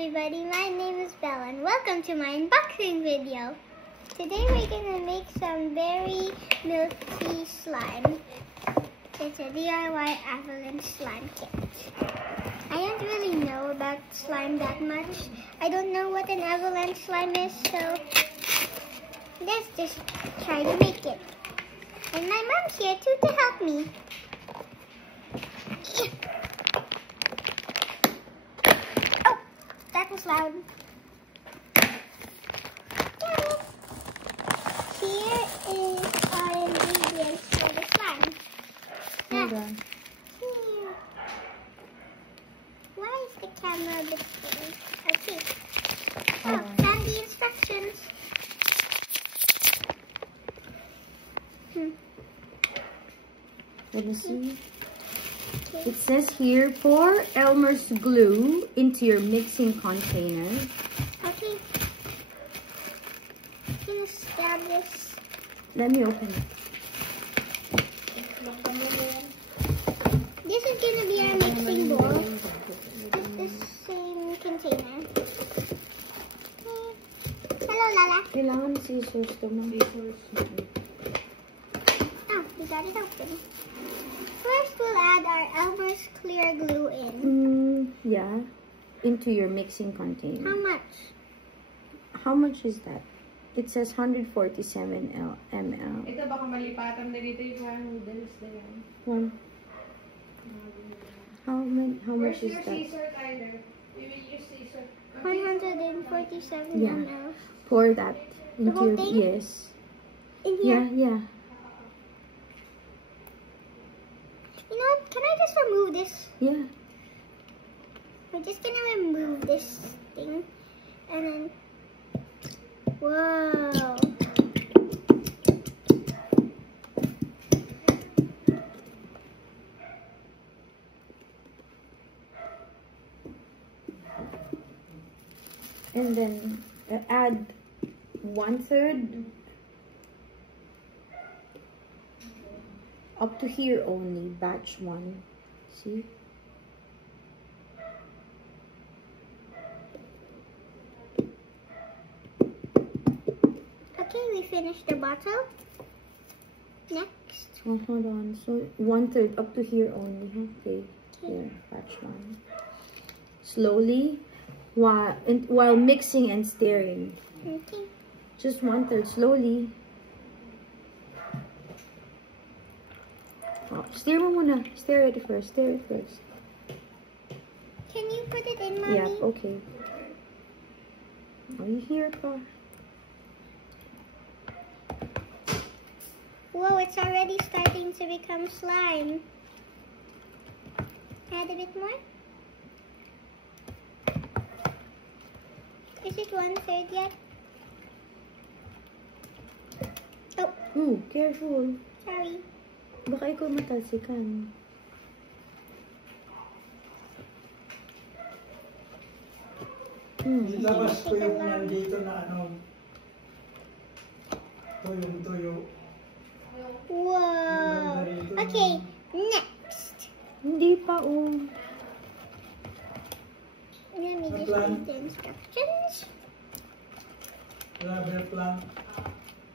everybody, my name is Belle and welcome to my unboxing video. Today we're going to make some very milky slime. It's a DIY avalanche slime kit. I don't really know about slime that much. I don't know what an avalanche slime is, so let's just try to make it. And my mom's here too to help me. That was loud. Here is our ingredients for the slime. Hold on. Here. Why is the camera a bit funny? Okay. Oh, and the instructions. Let me see. It says here, pour Elmer's glue into your mixing container. Okay. I'm gonna stab this. Let me open it. This is gonna be our mixing bowl. It's the same container. Hello, Lala. Kailangan scissors to mo. Oh, we got it open. First, we'll add our Elmer's clear glue in. Yeah, into your mixing container. How much? How much is that? It says 147 ml. Ito baka malipatan na dito yung parang noodles na yan. One. How much is Where's your that? scissor, Tyler? We will use scissor. 147 Yeah. ml. Pour that into whole your, thing? yes. In here? Yeah. You know what? Can I just remove this? Yeah. We're just gonna remove this thing. And then... Whoa. And then add 1/3 up to here only, batch 1. See? Okay, we finished the bottle. Next. Oh, hold on. So 1/3 up to here only. Okay. Here, batch 1. Slowly, while mixing and stirring. Okay. Just 1/3 slowly. Oh, stir mo muna. Stir it first. Can you put it in, Mommy? Yeah, okay. Oh, you hear pa? Whoa, it's already starting to become slime. Add a bit more. Is it 1/3 yet? Oh, Ooh, careful. sorry. Baka ikaw matalsikan. Ilabas ko yung nandito na ano, tuyong-tuyo. Whoa. Okay, next. Hindi pa, oh. Let me just read the instructions. Rubber plant.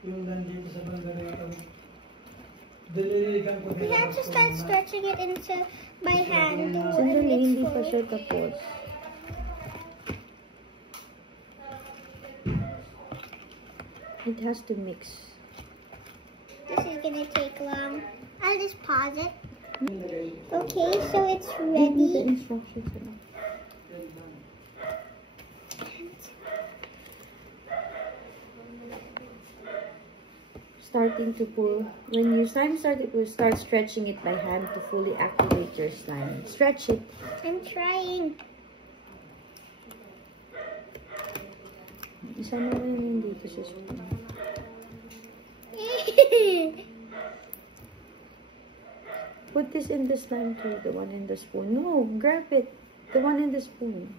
Yung nandito sa banda rito. Dililikan ko We have to start stretching it into by hand. Sandali, hindi pa siya tapos. It has to mix. This is gonna take long. I'll just pause it. Okay, so it's Read me the ready. instructions. Starting to pull. When your slime starts to pull, start stretching it by hand to fully activate your slime. Stretch it. I'm trying. Isama mo yung dito sa spoon. Put this in the slime too, the one in the spoon. No, grab it. The one in the spoon.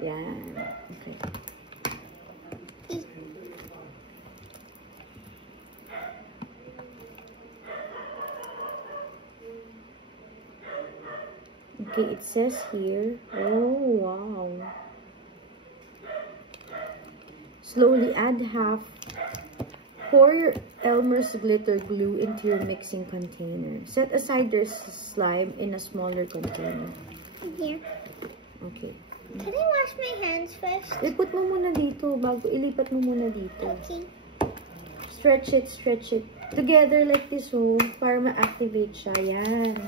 Yeah. Okay. Okay, it says here. Oh, wow. Slowly add half. Pour your Elmer's glitter glue into your mixing container. Set aside your slime in a smaller container. Here. Okay. Can I wash my hands first? Iput mo muna dito bago ilipat mo muna dito. Okay. Stretch it together like this, oh, para ma-activate siya. Yan.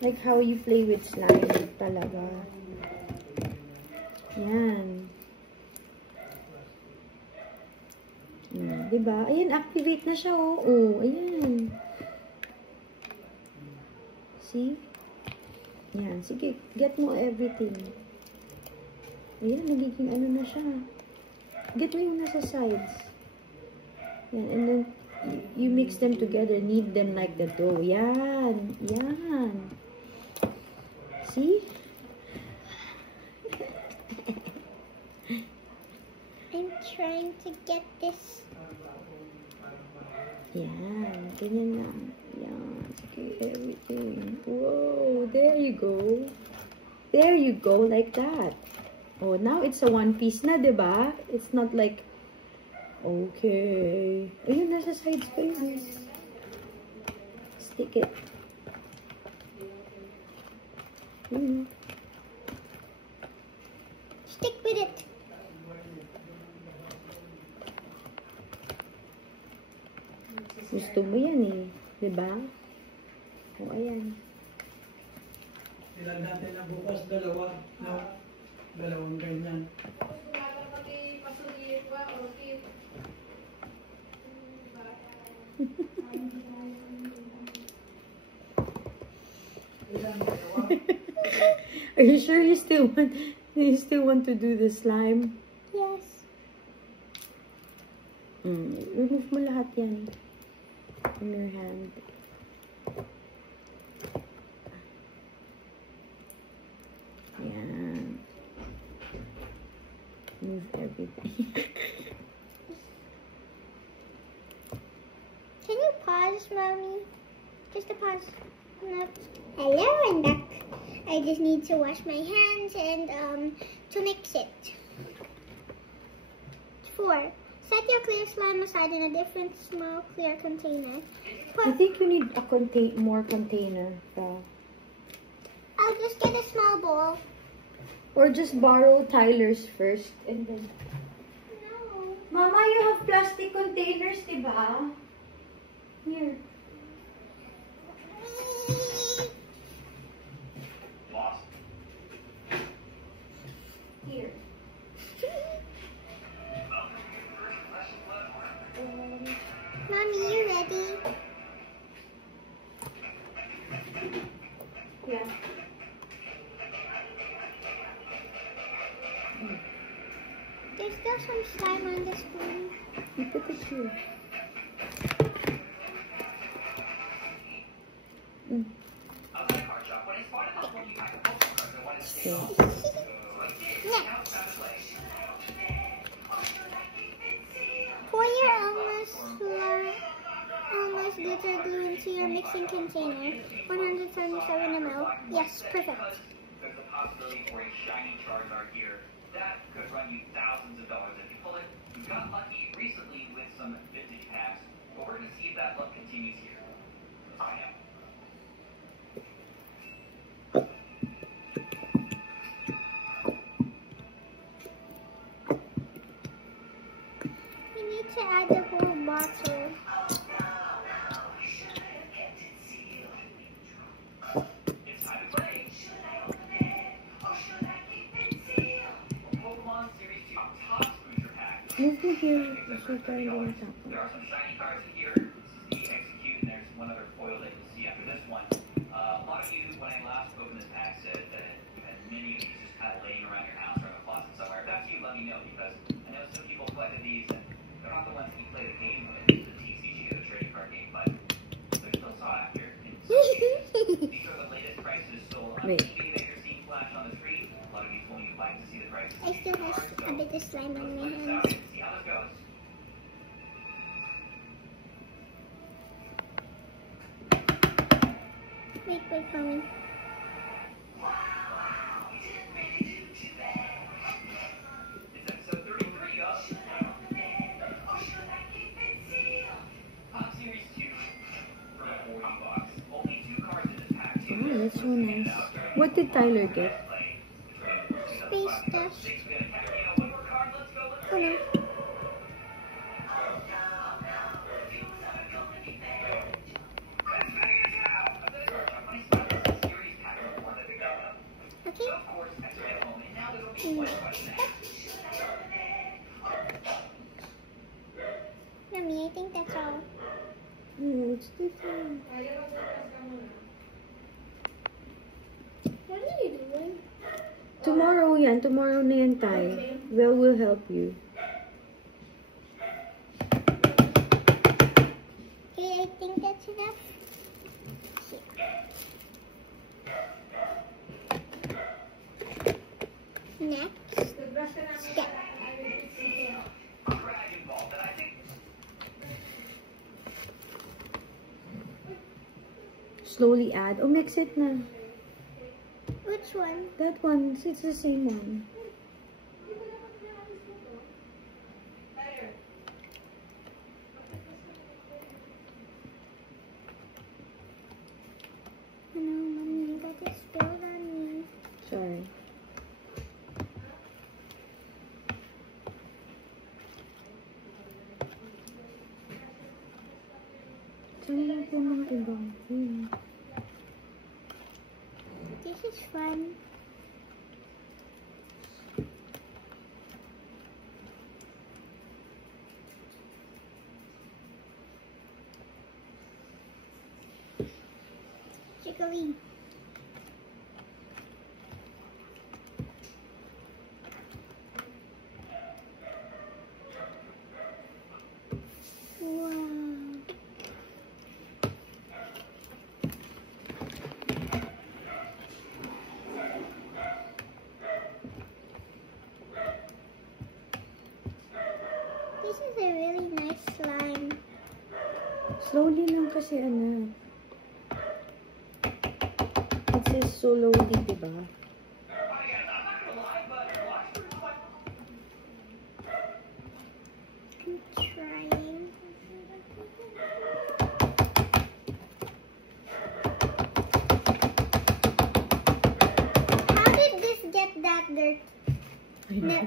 Like how you play with slime talaga. Yan. Diba? Ayan, activate na siya, oh. Oh, ayan. See? Yan. Sige, get mo everything. Ayan, nagiging ano na siya. Get mo yung nasa sides. Yan, and then, you mix them together. Knead them like the dough. Yan. Yan. See? I'm trying to get this. Yan. Ganyan lang. Yan. Sige, everything. Whoa. There you go. There you go. Like that. Oh, now it's a one piece na, diba? It's not like, okay. Ayun, nasa sides pa yun. Stick it. Stick with it. Gusto mo yan eh. Diba? O, ayan. Ilan natin na bukas? Dalawa. No? Dalawang ganyan. Ilan dalawa? Are you sure you still want to do the slime? Yes. Remove mo lahat yan from your hand. Yan. Move everything. Can you pause, Mommy? Just a pause. No. Hello, I'm back. I just need to wash my hands and to mix it. 4. Set your clear slime aside in a different small clear container. I think you need a more container. I'll just get a small bowl. Or just borrow Tyler's first and then. No. Mama, you have plastic containers, diba? Here. Here. Mommy, you ready? Yeah. There's still some slime on the spoon. You put it here. Okay. Next. Pour your Elmer's glitter glue into your mixing container. 177 ml. Yes, perfect. There's a possibility for a shiny Charizard here. That could run you thousands of dollars if you pull it. You got lucky recently with some vintage packs, but we're going to see if that luck continues here. I am. We need to add the whole bottle. It's time to play. Pokemon Series 2 Top Booster Pack. Move me here. So tayo lang There are some shiny cards in here. This is the Execute, and there's one other foil that you'll see after this one. A lot of you, when I last opened this pack, said that you had many of these just kind of laying around your house or in a closet somewhere. If that's you, let me know, because I know some people collected these, and they're not the ones that you play the game with, the TCG or the trading card game, but they're still sought after. In some cases. These are the latest prices sold on Wait. TV that you're seeing flash on the screen. A lot of you told me you'd like to see the prices. I still have a bit of slime on my Let's check this out hands. and see how this goes. Wait, mommy. It's episode 33 of Pop Series 2 for $40. Only 2 cards in this pack. Oh, that's so nice. What did Tyler get? Space Dash. One more card, let's go. Oh no. Okay. Mommy, I think that's all. No, it's different. What are you doing? Tomorrow yan. Tomorrow na yan, Ty. Well, will help you. Okay, I think that's enough. Next, step. Slowly add. Oh, mix it na. Which one? That one. It's the same one. Oh no, Mommy, I got this spilled on me. Sorry. Saan lang po mga ibang thing? This is fun. Jiggly. Wow. This is a really nice slime. Slowly lang kasi ano. It says slowly, diba? I'm trying. How did this get that dirt?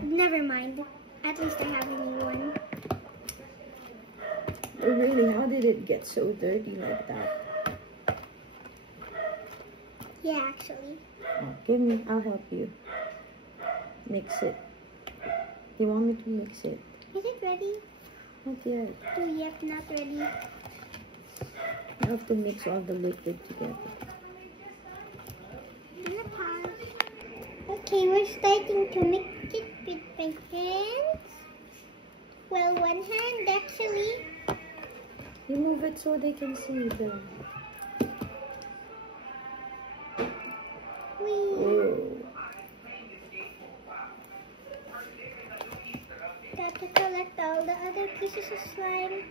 Never mind. At least I have a new one. Oh, really? How did it get so dirty like that? Yeah, actually. Oh, give me. I'll help you. Mix it. You want me to mix it? Is it ready? Not yet. Oh, yep, not ready. I have to mix all the liquid together. In the pot. Okay, we're starting to mix it with my hands. Well, one hand actually. You move it so they can see the. Whee. Whoa. Got to collect all the other pieces of slime.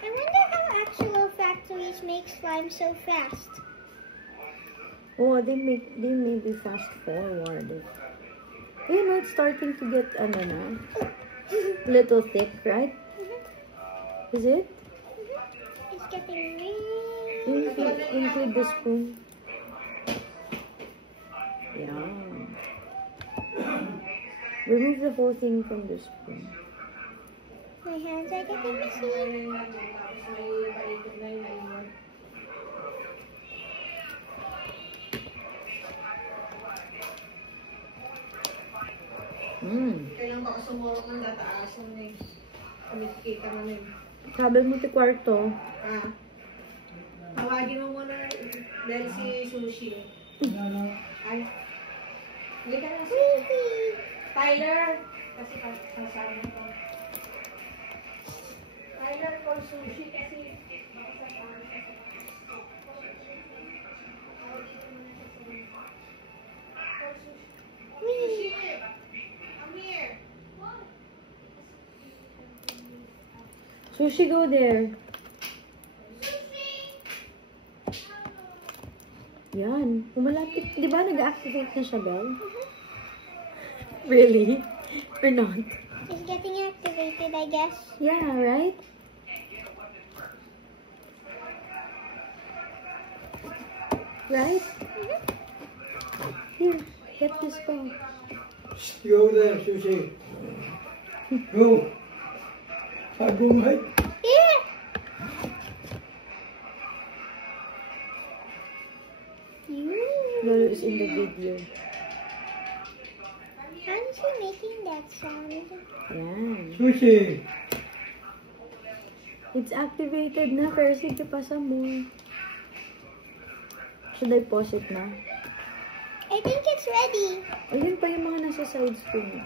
I wonder how actual factories make slime so fast. Oh, they may be fast forward. You know, it's starting to get na, little thick, right? Is it? It's getting really. Include the spoon. Yeah. Remove the whole thing from the spoon. My hands are getting messy. Kailan ba ako sumurot ng nataasan eh? Kumikita mo na Sabi mo ti kwarto. Ah. Tawagin mo muna dahil si Sushi. Ay. Hindi ka na si Tyler. Kasi kasama ko. Tyler call Sushi kasi Whee. come here. So Sushi, go there. Yan. Pumalapit. Di ba nag-activate na siya, Belle? Really? Or not? It's getting activated, I guess. Yeah, right? Right? Here, get this ball. Go there, Sushi. Go. Go, mate. Yeah. Lolo is in the video. Aren't you making that sound? Yan. Sushi. It's activated na, pero sige pa sa more. Should I pause it na? I think it's ready. Ayun pa yung mga nasa side screen.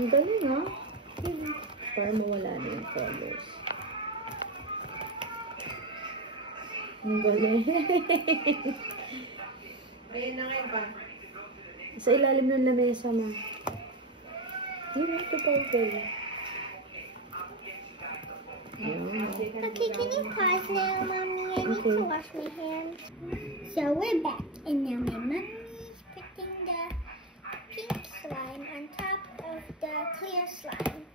Ang galing, ha? Para mawala na yung colors. Ang galing. Ayan na ngayon pa. Sa ilalim ng lamesa, ma. Yun, ito pa okay. Yan. Okay, can you pause now, Mommy? I need Okay. to wash my hands. So we're back, and now my mommy's putting the pink slime on top of the clear slime.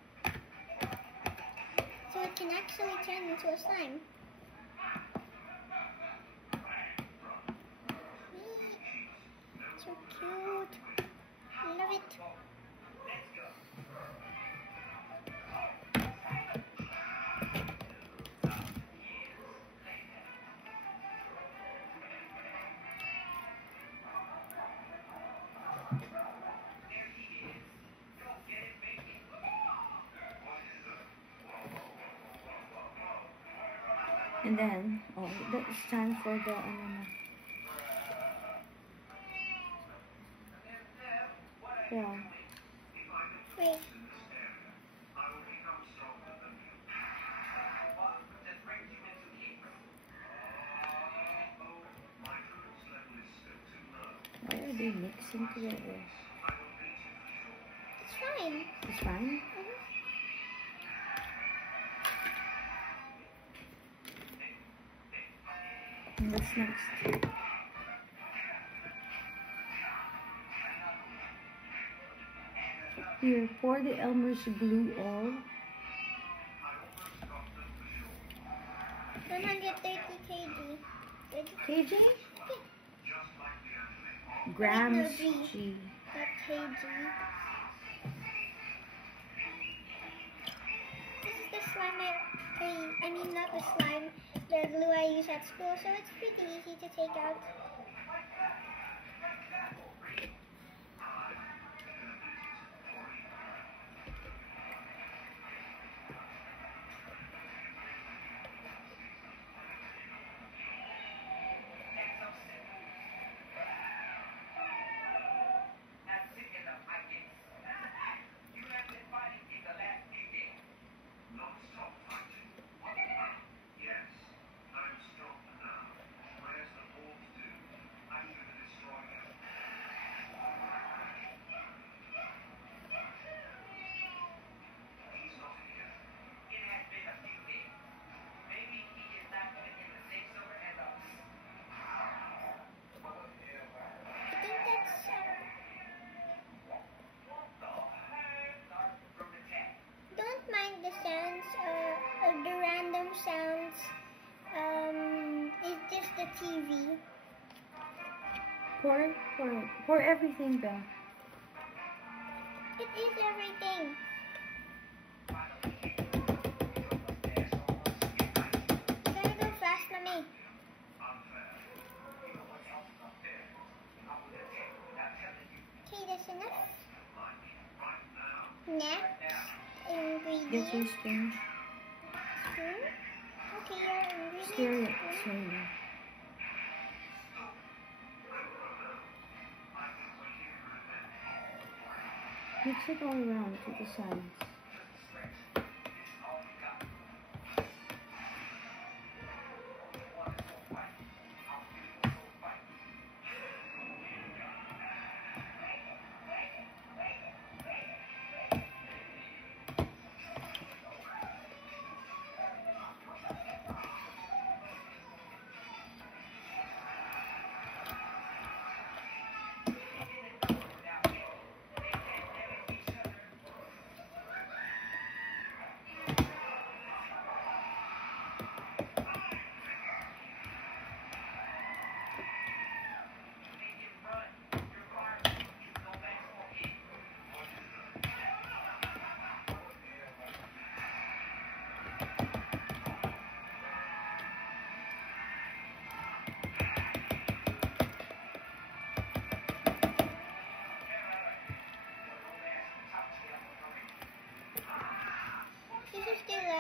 So it can actually turn into a slime. So cute. I love it. And then, oh, it's time for the, ano na. Yeah. Wait. Why are they mixing together? It's fine. It's fine? And what's next? Here, pour the Elmer's glue all. 130 kg. KJ? Grams G. G. Not kg. This is the slime I mean not the slime, the glue I use at school, so it's pretty easy to take out. I think that's don't mind the sounds or the random sounds. It's just the TV. Pour everything, Belle. It is everything. Gotta go fast, mommy. Okay, that's enough. Next ingredient. Get your spoon. Spoon. Okay, your ingredient. Stir it spoon. slowly. Mix it all around to the sides.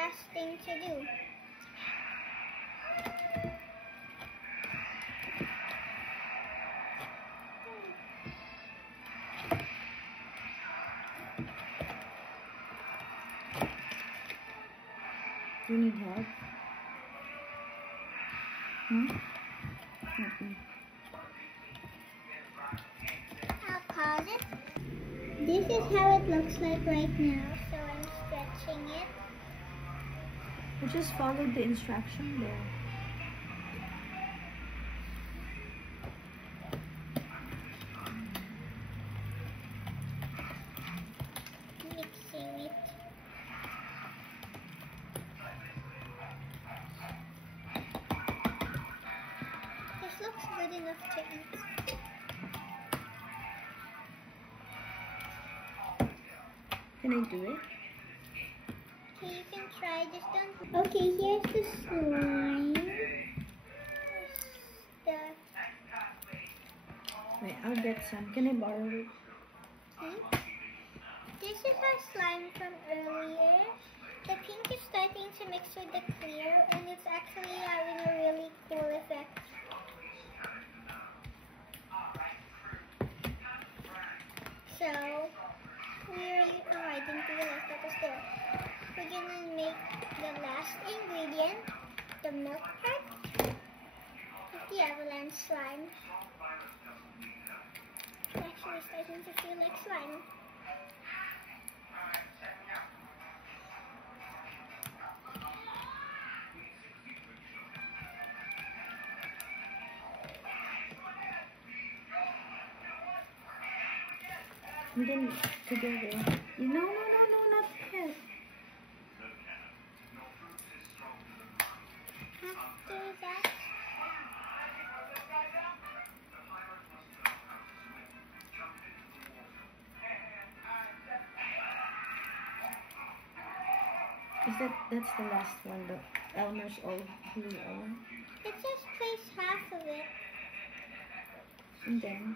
last thing to do. Do you need help? I'll pause it. This is how it looks like right now. So I'm stretching it. We just followed the instruction there. Mixing it. This looks good enough to eat. Can I do it? Okay, you can try, just don't. Okay, here's the slime. Here's Wait, I'll get some. Can I borrow it? This is our slime from earlier. The pink is starting to mix with the clear, and it's actually having a really cool effect. So, I didn't realize that was there. We're gonna make the last ingredient, the milk part, with the avalanche slime. It's actually starting to feel like slime. And then together. No, not yet. After that, That's the last one, the Elmer's all blue on. it just place half of it. And then,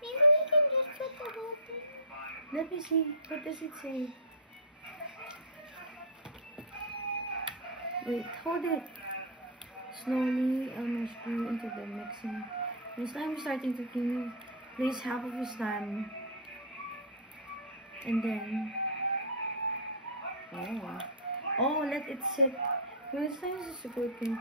Maybe we can just put the whole thing. let me see, what does it say? Wait, hold it. Slowly, Elmer's blue into the mixing. The slime is starting to clean. Place half of the slime. And then, oh, let it set. Well, slime is super pink.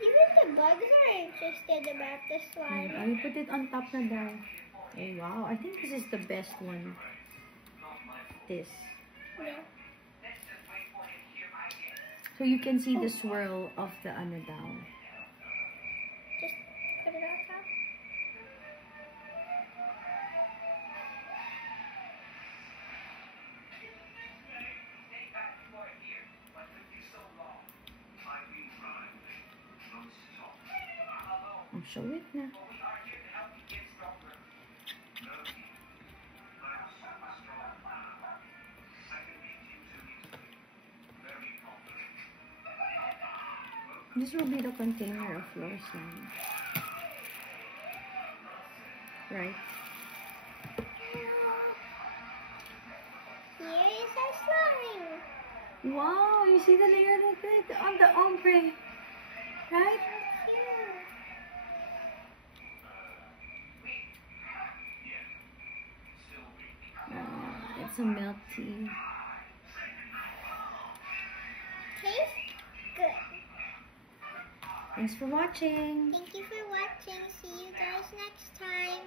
Even the bugs are interested about the slime. I put it on top na daw. Oh wow, I think this is the best one. This. Yeah. So you can see the swirl of the ano daw. Just put it on top. I'll show it na. This will be the container of floor slime. Right? Here is our slime. Wow, you see the layer like that on the ombre. Right? Cute. It's a milk tea. Tastes good. Thanks for watching. Thank you for watching. See you guys next time.